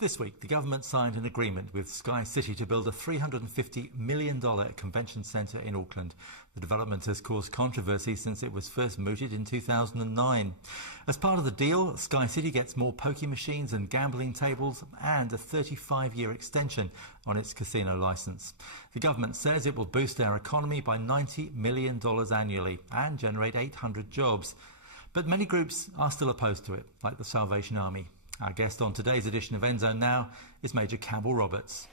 This week, the government signed an agreement with SkyCity to build a $350 million convention centre in Auckland. The development has caused controversy since it was first mooted in 2009. As part of the deal, SkyCity gets more pokie machines and gambling tables and a 35-year extension on its casino licence. The government says it will boost our economy by $90 million annually and generate 800 jobs. But many groups are still opposed to it, like the Salvation Army. Our guest on today's edition of Nzone Now is Major Campbell Roberts.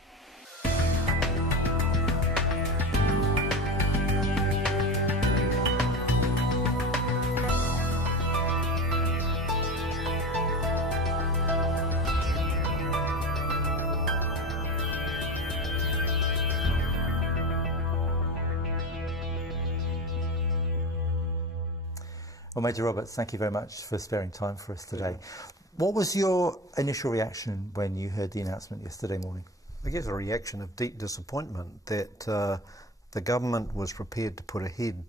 Well, Major Roberts, thank you very much for sparing time for us today. What was your initial reaction when you heard the announcement yesterday morning? I guess a reaction of deep disappointment that the government was prepared to put ahead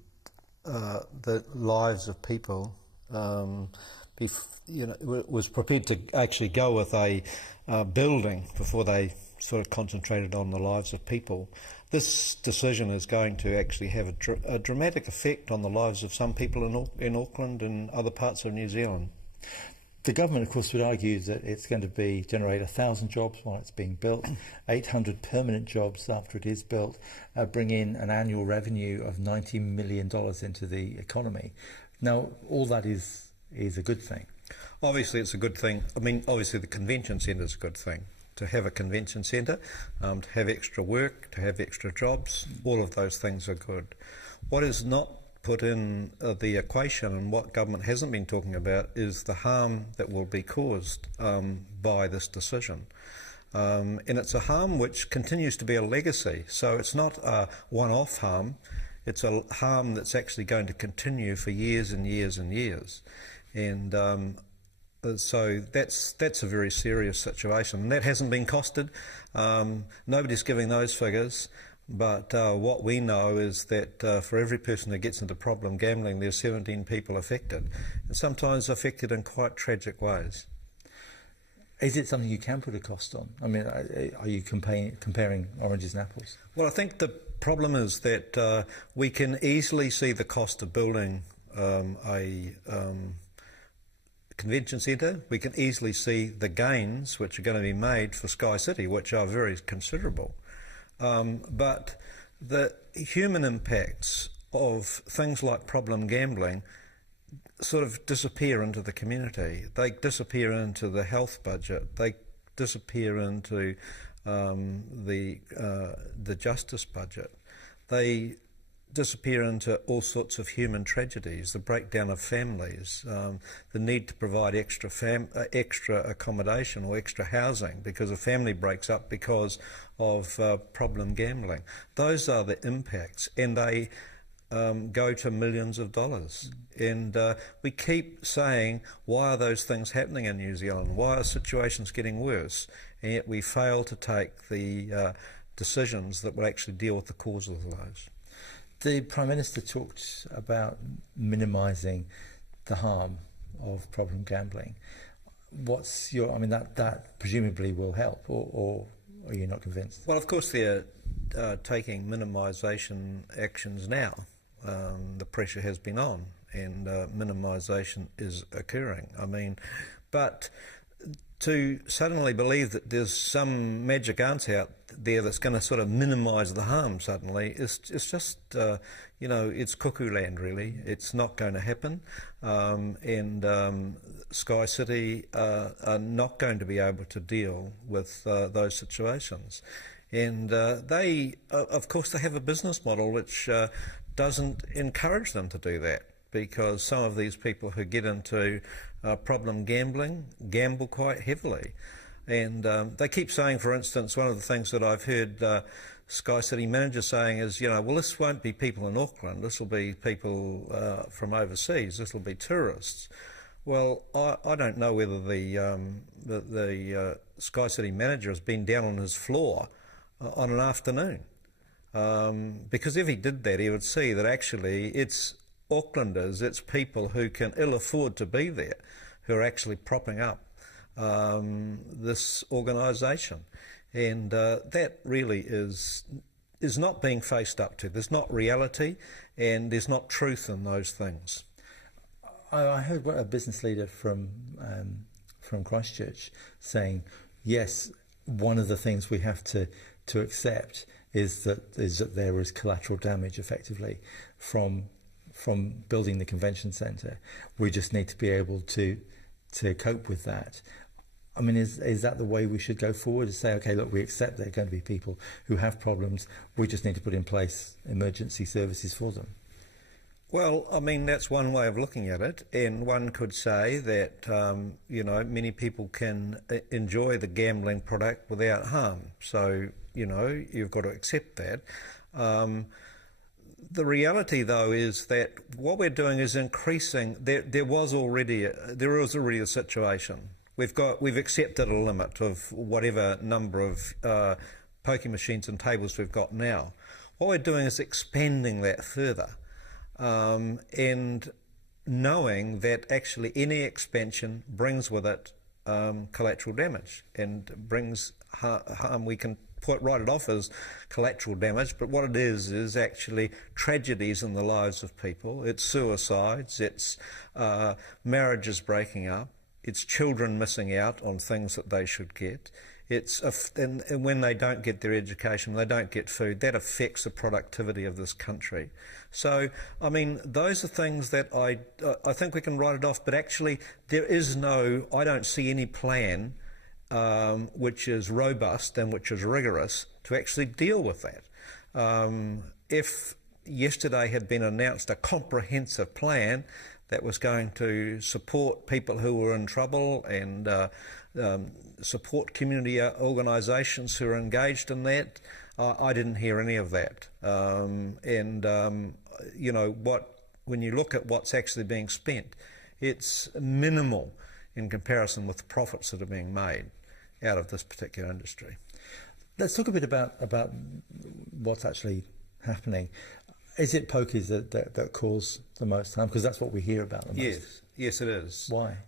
the lives of people, was prepared to actually go with a building before they sort of concentrated on the lives of people. This decision is going to actually have a dramatic effect on the lives of some people in Auckland and other parts of New Zealand. The government, of course, would argue that it's going to generate 1,000 jobs while it's being built, 800 permanent jobs after it is built, bring in an annual revenue of $90 million into the economy. Now, all that is a good thing. Obviously, it's a good thing. I mean, obviously, the convention centre is a good thing. To have a convention centre, to have extra work, to have extra jobs, all of those things are good. What is not put in the equation, and what government hasn't been talking about, is the harm that will be caused by this decision. And it's a harm which continues to be a legacy. So it's not a one-off harm, it's a harm that's actually going to continue for years and years and years. And so that's a very serious situation. And that hasn't been costed. Nobody's giving those figures. But what we know is that for every person who gets into problem gambling, there's 17 people affected, and sometimes affected in quite tragic ways. Is it something you can put a cost on? I mean, are you comparing oranges and apples? Well, I think the problem is that we can easily see the cost of building a convention centre. We can easily see the gains which are going to be made for SkyCity, which are very considerable. But the human impacts of things like problem gambling sort of disappear into the community. They disappear into the health budget. They disappear into the justice budget. They disappear into all sorts of human tragedies, the breakdown of families, the need to provide extra accommodation or extra housing because a family breaks up because of problem gambling. Those are the impacts, and they go to millions of dollars. And we keep saying, why are those things happening in New Zealand? Why are situations getting worse? And yet we fail to take the decisions that will actually deal with the cause of those. The Prime Minister talked about minimising the harm of problem gambling. What's your, I mean, that presumably will help, or are you not convinced? Well, of course they're taking minimisation actions now. The pressure has been on, and minimisation is occurring. I mean, but to suddenly believe that there's some magic answer out there that's going to sort of minimise the harm suddenly, it's just, it's cuckoo land, really. It's not going to happen. And SkyCity are not going to be able to deal with those situations. And they, of course, they have a business model which doesn't encourage them to do that, because some of these people who get into problem gambling gamble quite heavily. And they keep saying, for instance, one of the things that I've heard SkyCity managers saying is, well, this won't be people in Auckland, this will be people from overseas, this will be tourists. Well, I don't know whether the SkyCity manager has been down on his floor on an afternoon. Because if he did that, he would see that actually it's Aucklanders, it's people who can ill afford to be there, who are actually propping up this organisation, and that really is not being faced up to. There's not reality, and there's not truth in those things. I heard a business leader from Christchurch saying, yes, one of the things we have to accept is that there is collateral damage effectively from building the convention centre. We just need to be able to cope with that. I mean, is that the way we should go forward? To say, okay, look, we accept there are going to be people who have problems. We just need to put in place emergency services for them. Well, I mean, that's one way of looking at it, and one could say that, many people can enjoy the gambling product without harm. So, you've got to accept that. The reality, though, is that what we're doing is increasing. There was already a situation. We've accepted a limit of whatever number of pokie machines and tables we've got now. What we're doing is expanding that further. And knowing that actually any expansion brings with it collateral damage and brings harm. We can write it off as collateral damage, but what it is actually tragedies in the lives of people. It's suicides, it's marriages breaking up, it's children missing out on things that they should get. And when they don't get their education, they don't get food, that affects the productivity of this country. So, I mean, those are things that I think we can write it off, but actually I don't see any plan which is robust and which is rigorous to actually deal with that. If yesterday had been announced a comprehensive plan that was going to support people who were in trouble and support community organisations who are engaged in that, I didn't hear any of that. When you look at what's actually being spent, it's minimal in comparison with the profits that are being made out of this particular industry. Let's talk a bit about what's actually happening. Is it pokies that cause the most harm? Because that's what we hear about the most. Yes, it is. Why?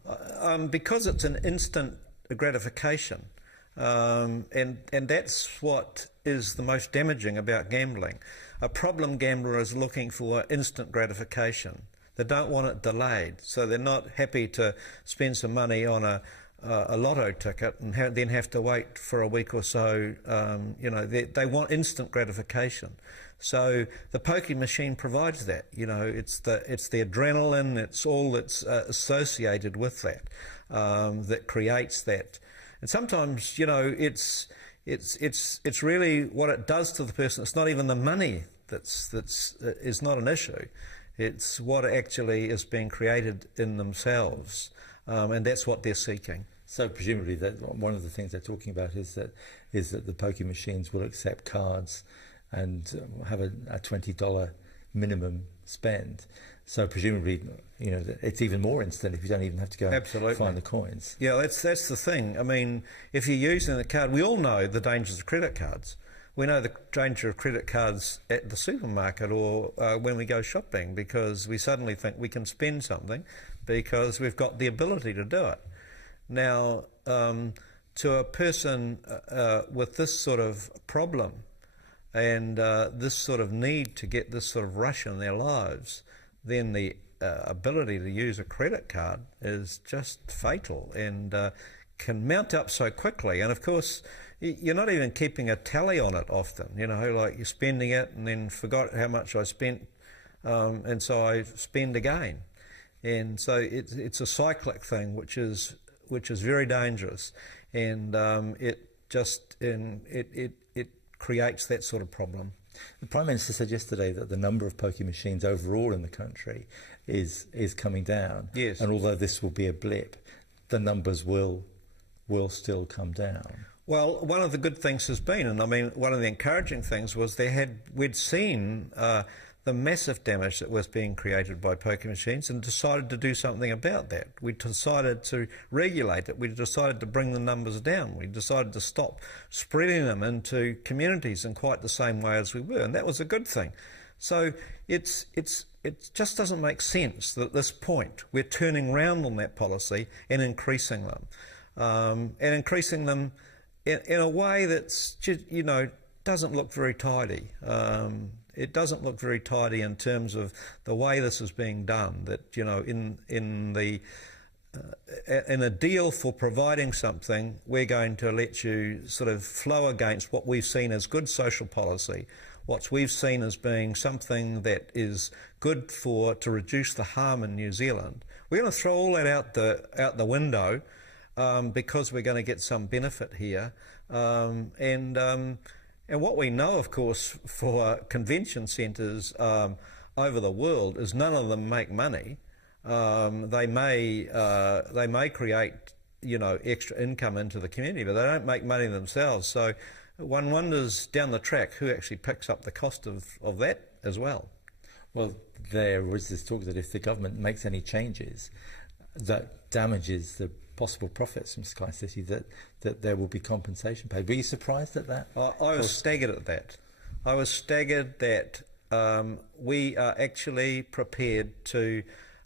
Because it's an instant gratification, and that's what is the most damaging about gambling. A problem gambler is looking for instant gratification. They don't want it delayed, so they're not happy to spend some money on a lotto ticket and then have to wait for a week or so. They want instant gratification. So the pokie machine provides that. It's the adrenaline, it's all that's associated with that that creates that. And sometimes, it's really what it does to the person. It's not even the money that's is not an issue. It's what actually is being created in themselves, and that's what they're seeking. So presumably, that one of the things they're talking about is that the pokie machines will accept cards and have a $20 minimum spend. So presumably, it's even more instant if you don't even have to go and find the coins. Yeah, that's the thing. I mean, if you're using the card, we all know the dangers of credit cards. We know the danger of credit cards at the supermarket or when we go shopping, because we suddenly think we can spend something because we've got the ability to do it. Now, to a person with this sort of problem and this sort of need to get this sort of rush in their lives, then the ability to use a credit card is just fatal and can mount up so quickly. And of course, you're not even keeping a tally on it often, like you're spending it and then forgot how much I spent, and so I spend again. And so it's a cyclic thing, which is very dangerous, and it creates that sort of problem. The Prime Minister said yesterday that the number of pokie machines overall in the country is coming down. Yes. And although this will be a blip, the numbers will still come down. Well, one of the good things has been, and I mean, one of the encouraging things was we'd seen the massive damage that was being created by pokie machines and decided to do something about that. We decided to regulate it. We decided to bring the numbers down. We decided to stop spreading them into communities in quite the same way as we were, and that was a good thing. So it just doesn't make sense that at this point we're turning round on that policy and increasing them. and increasing them in a way that's, doesn't look very tidy. It doesn't look very tidy in terms of the way this is being done. That in a deal for providing something, we're going to let you sort of flow against what we've seen as good social policy, what we've seen as being something that is good to reduce the harm in New Zealand. We're going to throw all that out the window because we're going to get some benefit here. And what we know, of course, for convention centres over the world is none of them make money. They may create, extra income into the community, but they don't make money themselves. So one wonders down the track who actually picks up the cost of that as well. Well, there was this talk that if the government makes any changes that damages the possible profits from SkyCity, that there will be compensation paid. Were you surprised at that? I was staggered at that. I was staggered that we are actually prepared to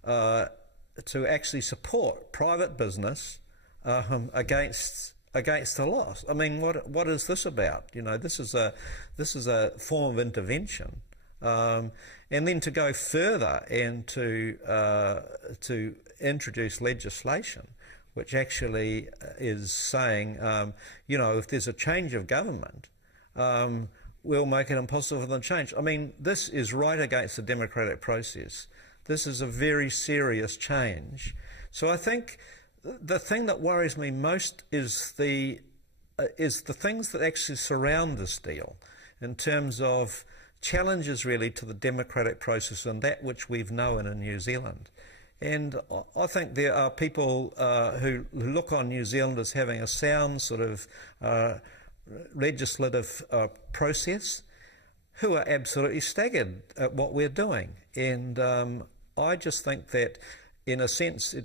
actually support private business against the loss. I mean, what is this about? This is a form of intervention, and then to go further and to introduce legislation which actually is saying, if there's a change of government, we'll make it impossible for them to change. I mean, this is right against the democratic process. This is a very serious change. So I think the thing that worries me most is the things that actually surround this deal in terms of challenges really to the democratic process and that which we've known in New Zealand. And I think there are people who look on New Zealand as having a sound sort of legislative process who are absolutely staggered at what we're doing. And I just think that, in a sense,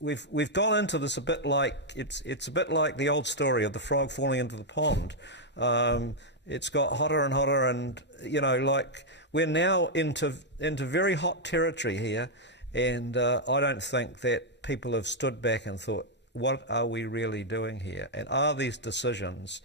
we've gone into this a bit like it's a bit like the old story of the frog falling into the pond. It's got hotter and hotter, and like we're now into very hot territory here. And I don't think that people have stood back and thought, what are we really doing here? And are these decisions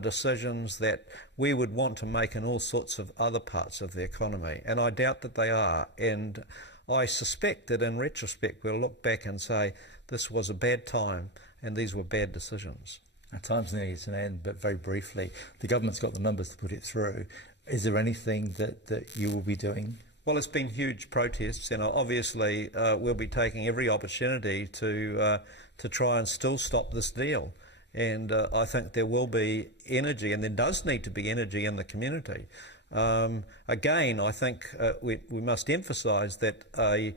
decisions that we would want to make in all sorts of other parts of the economy? And I doubt that they are. And I suspect that in retrospect we'll look back and say this was a bad time and these were bad decisions. Our time's nearly to an end, but very briefly, the government's got the numbers to put it through. Is there anything that you will be doing? Well, it's been huge protests, and obviously we'll be taking every opportunity to try and still stop this deal. And I think there will be energy, and there does need to be energy in the community. Again, I think we must emphasise that a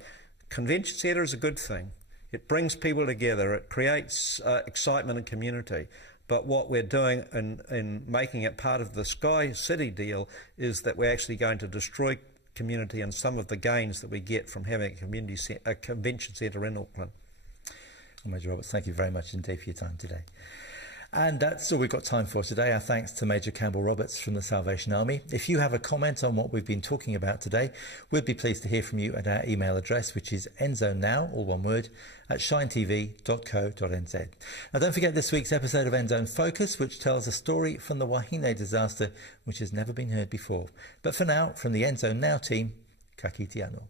convention centre is a good thing. It brings people together, it creates excitement and community. But what we're doing in making it part of the SkyCity deal is that we're actually going to destroy community and some of the gains that we get from having a convention centre in Auckland. Well, Major Roberts, thank you very much indeed for your time today. And that's all we've got time for today. Our thanks to Major Campbell Roberts from the Salvation Army. If you have a comment on what we've been talking about today, we'd be pleased to hear from you at our email address, which is nzonenow, all one word, @shinetv.co.nz. Now, don't forget this week's episode of Nzone Focus, which tells a story from the Wahine disaster, which has never been heard before. But for now, from the Nzone Now team, ka kite anō.